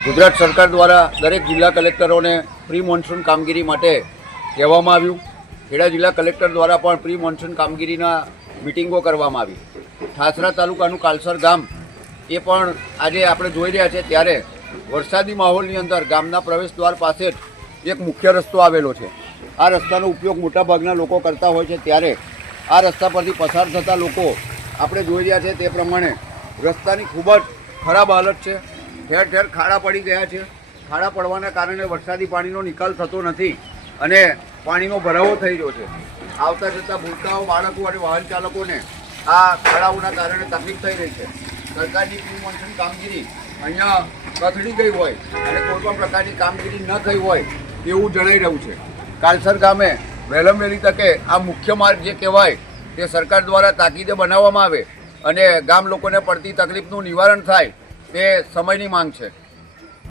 ગુજરાત સરકાર દ્વારા દરેક જિલ્લા કલેક્ટરોને પ્રી મોન્સૂન કામગીરી માટે કહેવામાં આવ્યું. ખેડા જિલ્લા કલેક્ટર દ્વારા પણ પ્રી મોન્સૂન કામગીરીના મિટિંગો કરવામાં આવી. ઠાસરા તાલુકાનું કાલસર ગામ એ પણ આજે આપણે જોઈ રહ્યા છે ત્યારે વરસાદી માહોલની અંદર ગામના પ્રવેશ દ્વાર પાસે જ એક મુખ્ય રસ્તો આવેલો છે. આ રસ્તાનો ઉપયોગ મોટાભાગના લોકો કરતા હોય છે ત્યારે આ રસ્તા પરથી પસાર થતા લોકો આપણે જોઈ રહ્યા છે તે પ્રમાણે રસ્તાની ખૂબ જ ખરાબ હાલત છે. ઠેર ઠેર ખાડા પડી ગયા છે. ખાડા પડવાના કારણે વરસાદી પાણીનો નિકાલ થતો નથી અને પાણીનો ભરાવો થઈ રહ્યો છે. આવતા જતાં ભૂલકાઓ, બાળકો અને વાહન ચાલકોને આ ખાડાઓના કારણે તકલીફ થઈ રહી છે. સરકારની પ્રી મોન્સૂન કામગીરી અહીંયા કથળી ગઈ હોય અને કોઈ પણ પ્રકારની કામગીરી ન થઈ હોય એવું જણાઈ રહ્યું છે. કાલસર ગામે વહેલામ વહેલી તકે આ મુખ્ય માર્ગ જે કહેવાય તે સરકાર દ્વારા તાકીદે બનાવવામાં આવે અને ગામ લોકોને પડતી તકલીફનું નિવારણ થાય તે સમયની માંગ છે.